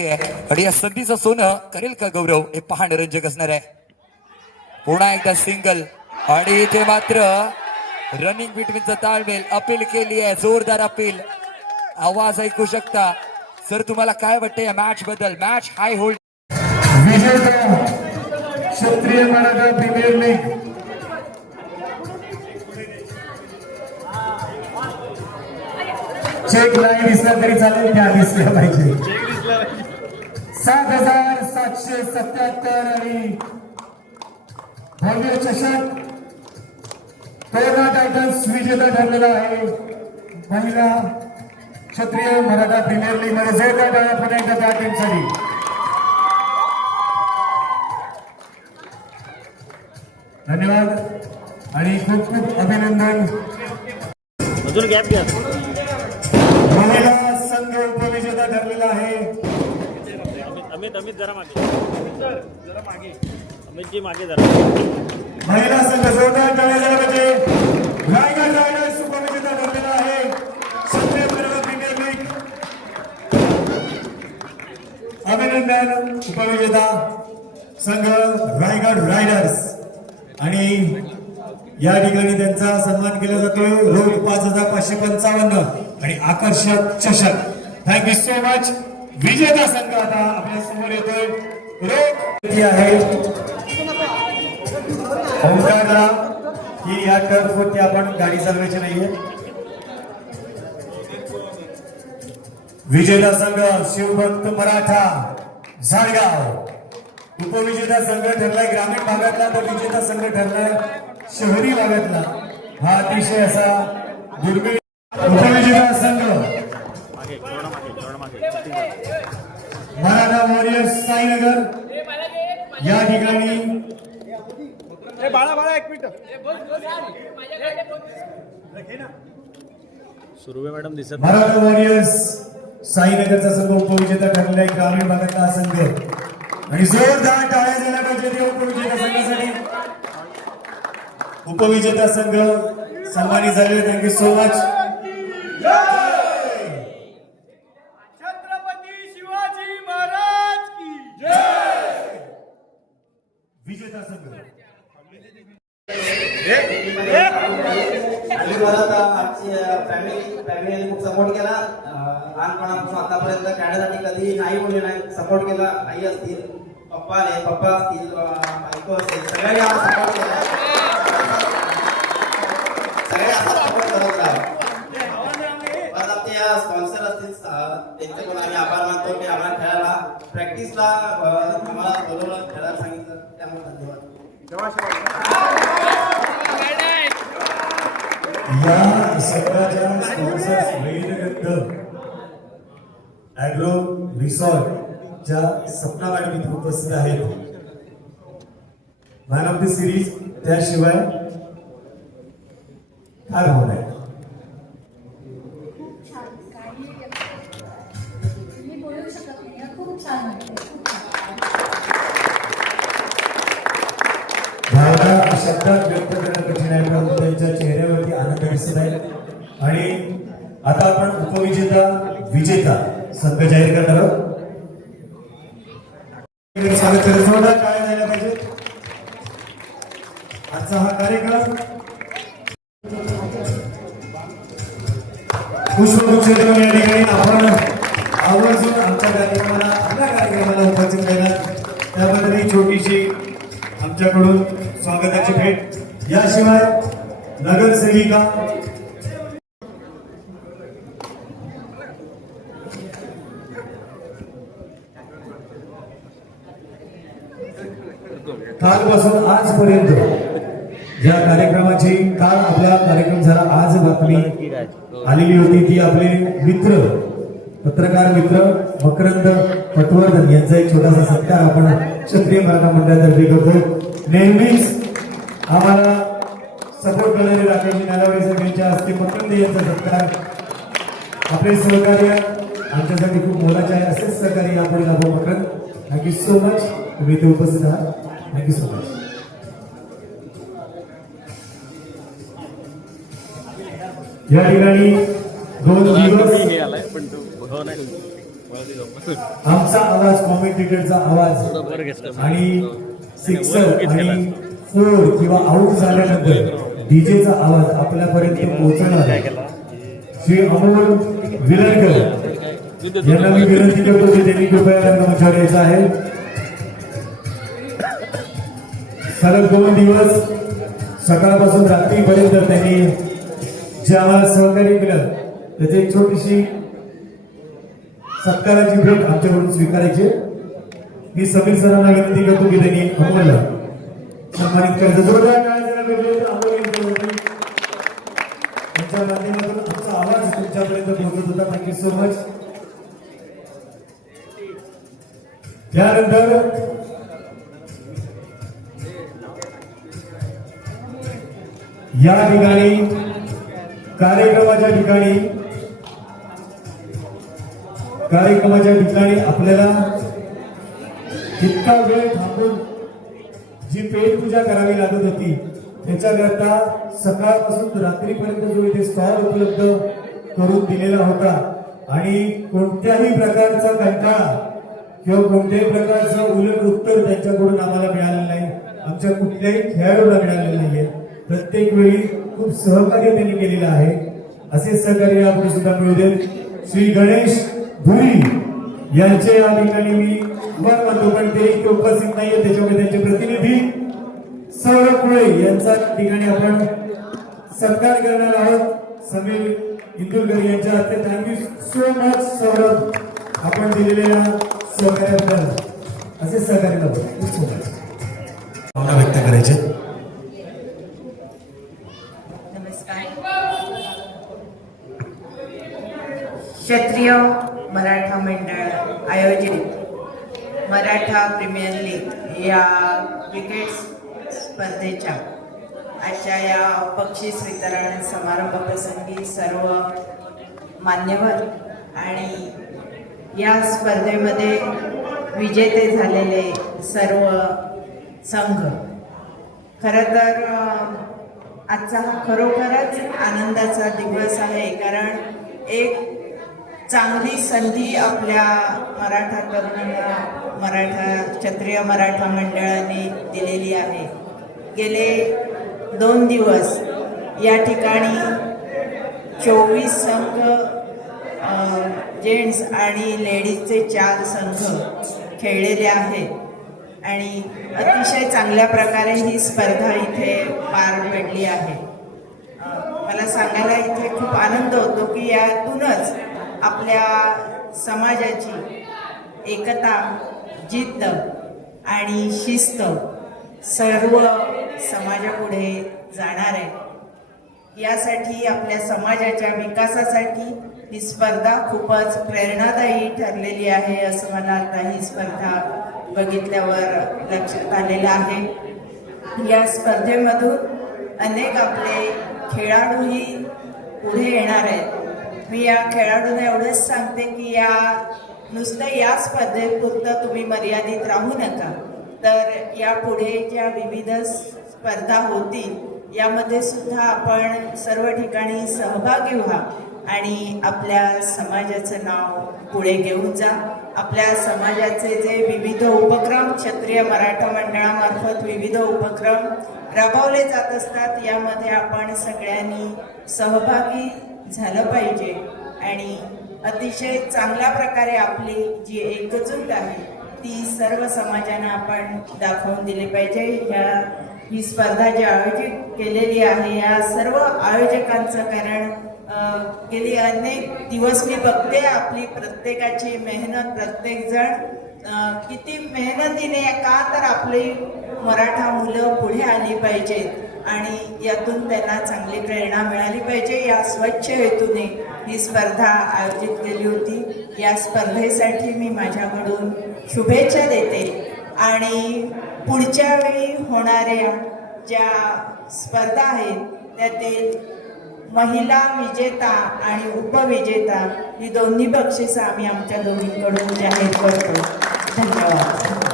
आणि या संधीचं सोनं करेल का गौरव हे पाहणं रंजक असणार आहे. पुन्हा एकदा सिंगल आणि इथे मात्र रनिंग बिटवीनचा ताळमेल अपील केली आहे, जोरदार अपील. आवाज ऐकू शकता. सर तुम्हाला काय वाटतं या मॅच बद्दल? मॅच हाय होल्ड विजेता क्षत्रिय मराठा प्रीमियर लीग चेक नाही दिसला तरी चालेल, त्या दिसल्या पाहिजे. 7,777 आणि भव्य चषक कोरोना टायटन्स विजेता ठरलेला आहे. महिला क्षत्रिय मराठा प्रीमियर लीग मध्ये जोरदार टाळ्या पुन्हा एकदा त्या टीमसाठी. धन्यवाद आणि खूप खूप अभिनंदन. अजून गॅप घ्या. महिला संघ उपविजेता ठरलेला आहे. अमित जरा मागे. अमितजी मागे जरा. महिला संघ जोरदार टाळ्या झाल्या पाहिजे. रायगड रायडर्स उपविजेता ठरलेला आहे. क्षत्रिय मराठा प्रीमियर लीग. अभिनंदन उपविजेता संघ रायगड रायडर्स. आणि या ठिकाणी त्यांचा सन्मान केला जातोय. रोख 5,555 आणि आकर्षक चषक. Thank you so much. विजेता संघ आता आपल्या समोर येतोय. रोख आहे ओंकारला की या टर्फवरती आपण गाडी चालवायची नाहीये. विजेता संघ शिवभक्त मराठा झाडगाव. उपविजेता संघ ठरलाय ग्रामीण भागातला, तर विजेता संघ ठरलाय शहरी भागातला. हा अतिशय असा दुर्मिळ उपविजेता संघ मराठा वॉरियर्स साईनगर या ठिकाणी. सुरुवे मॅडम दिसत. मराठा वॉरियर्स साईनगरचा संघ उपविजेता ठरलेला आहे ग्रामीण भागातला संघ. आणि जोरदार टाळ्या झाल्या पाहिजे त्या उपविजेता संघासाठी. उपविजेता संघ सन्मानित झालेले. Thank you so much. Chhatrapati Shivaji Maharaj की जय. विजेता संघ फॅमिली खूप सपोर्ट केला. लहानपणापासून आतापर्यंत खेळण्यासाठी कधी नाही बोलले नाही. सपोर्ट केला. आई असतील, पप्पा असतील, बायको असेल, सगळ्यांनी आम्हाला सपोर्ट केला. सगळे असा सपोर्ट करत राहा. परत आपले स्पॉन्सर असतील त्यांचे पण आम्ही आभार मानतो की आम्हाला खेळायला प्रॅक्टिसला आम्हाला बोलवलं, खेळायला सांगितलं, त्यामुळे धन्यवाद. या सगळ्याच्या स्पॉन्सर्स वैद्यगंध ॲग्रो रिसॉर्टच्या सपना मॅडम इथे उपस्थित आहेत. Man of the series. त्याशिवाय काय भावना आहे? भावना शब्दात व्यक्त करणं कठीण आहे, परंतु त्यांच्या चेहऱ्यावरती आनंद दिसत आहे. आणि आता आपण उपविजेता विजेता संघ जाहीर करणार आहोत. जोरदार टाळ्या झाल्या पाहिजे. आजचा हा कार्यक्रम पुष्पगुच्छ देऊन या ठिकाणी आपण आवर्जून आमच्या कार्यक्रमाला आपल्या कार्यक्रमाला उपस्थित राहिला त्याबद्दल ही छोटीशी आमच्याकडून स्वागताची भेट. याशिवाय नगरसेविका कालपासून आजपर्यंत ज्या कार्यक्रमाची काल आपला कार्यक्रम झाला, आज बातमी आलेली होती ती आपले मित्र पत्रकार मित्र मकरंद पटवर्धन यांचा एक छोटासा सत्कार आपण क्षत्रिय मराठा मंडळातर्फे करतो. नेहमीच आम्हाला सपोर्ट करणारे राकेश नालावडे साहेबांच्या हस्ते मकरंद यांचा सत्कार. आपले सहकार्य आमच्यासाठी खूप मोलाचे आहे. असेच सहकार्य यापुढे लाभो मकरंद. Thank you so much. तुम्ही इथे उपस्थित आहात. Thank you so much. या ठिकाणी 2 दिवस पण तो आमचा आवाज, कॉमेंटेटरचा आवाज आणि सिक्सर आणि फोर किंवा आऊट झाल्यानंतर डीजेचा आवाज आपल्यापर्यंत पोहोचणार आहे. श्री अमोल विलणकर यांना मी विनंती करतो की त्यांनी कृपया रंगमंचावर यायचं आहे. सलग 2 दिवस सकाळपासून रात्रीपर्यंत त्यांनी जे आम्हाला सहकार्य केलं त्याची एक छोटीशी सत्काराची भेट आमच्याकडून स्वीकारायची. मी समीर सरांना विनंती करतो की त्यांनी अमोलला सन्मानित करायचं. जोरदार टाळ्या जरा भेटले तर अमोल यांच्यावरती त्यांच्या माध्यमातून आमचा आवाज तुमच्यापर्यंत पोहोचत होता. Thank you so much. त्यानंतर या ठिकाणी कार्यक्रमाच्या ठिकाणी आपल्याला इतका वेळ थांबून जी पेटपूजा करावी लागत होती त्याच्याकरता सकाळपासून रात्रीपर्यंत जो इथे स्टॉल उपलब्ध करून दिलेला होता आणि कोणत्याही प्रकारचा कंटाळा किंवा कोणत्याही प्रकारचं उलट उत्तर त्यांच्याकडून आम्हाला मिळालेलं नाही. आमच्या कुठल्याही खेळाडूला मिळालेलं नाहीये. प्रत्येक वेळी खूप सहकार्य त्यांनी केलेलं आहे. असे सहकार्य यापुढे सुद्धा मिळू देत. श्री गणेश भुरी यांचे या ठिकाणी मी वर म्हणतो पण ते इथे उपस्थित नाहीये. त्याच्यामुळे त्यांचे प्रतिनिधी सौरभ कुळे यांचा ठिकाणी आपण सत्कार करणार आहोत. समीर इंदुरकर यांच्या हस्ते. थँक्यू सो मच सौरभ, आपण दिलेल्या सहकार्याबद्दल. असे सहकार्य करतो. भावना व्यक्त करायचे. क्षत्रिय मराठा मंडळ आयोजित मराठा प्रीमियर लीग या क्रिकेट स्पर्धेच्या आजच्या या बक्षीस वितरण समारंभ प्रसंगी सर्व मान्यवर आणि या स्पर्धेमध्ये विजेते झालेले सर्व संघ, खरं तर आजचा हा खरोखरच आनंदाचा दिवस आहे. कारण एक चांगली संधी आपल्या मराठा तरुणांना क्षत्रिय मराठा मंडळाने दिलेली आहे. गेले 2 दिवस या ठिकाणी 24 संघ, जेंट्स आणि लेडीजचे 4 संघ खेळलेले आहेत आणि अतिशय चांगल्या प्रकारे ही स्पर्धा इथे पार पडली आहे. मला सांगायला इथे खूप आनंद होतो की यातूनच आपल्या समाजाची एकता, जिद्द आणि शिस्त सर्व समाजापुढे जाणार आहे. यासाठी आपल्या समाजाच्या विकासासाठी ही स्पर्धा खूपच प्रेरणादायी ठरलेली आहे असं मला आता ही स्पर्धा बघितल्यावर लक्षात आलेलं आहे. या स्पर्धेमधून अनेक आपले खेळाडूही पुढे येणार आहेत. मी या खेळाडूंना एवढंच सांगते की नुसतं या स्पर्धेपुरतं तुम्ही मर्यादित राहू नका, तर यापुढे ज्या विविध स्पर्धा होतील यामध्ये सुद्धा आपण सर्व ठिकाणी सहभागी व्हा आणि आपल्या समाजाचं नाव पुढे घेऊन जा. आपल्या समाजाचे जे विविध उपक्रम क्षत्रिय मराठा मंडळामार्फत विविध उपक्रम राबवले जात असतात यामध्ये आपण सगळ्यांनी सहभागी झालं पाहिजे आणि अतिशय चांगल्या प्रकारे आपली जी एकजूट आहे ती सर्व समाजांना आपण दाखवून दिली पाहिजे. ही स्पर्धा जी आयोजित केलेली आहे या सर्व आयोजकांचं, कारण गेली अनेक दिवस मी बघते आपली प्रत्येकाची मेहनत, प्रत्येक जण किती मेहनतीने, का तर आपली मराठा मुलं पुढे आली पाहिजेत आणि यातून त्यांना चांगली प्रेरणा मिळाली पाहिजे. या स्वच्छ हेतूने ही स्पर्धा आयोजित केली होती. या स्पर्धेसाठी मी माझ्याकडून शुभेच्छा देते आणि पुढच्या वेळी होणाऱ्या ज्या स्पर्धा आहेत त्यातील महिला विजेता आणि उपविजेता ही दोन्ही बक्षिसं आम्ही आमच्या दोन्हीकडून जाहीर करतो. धन्यवाद.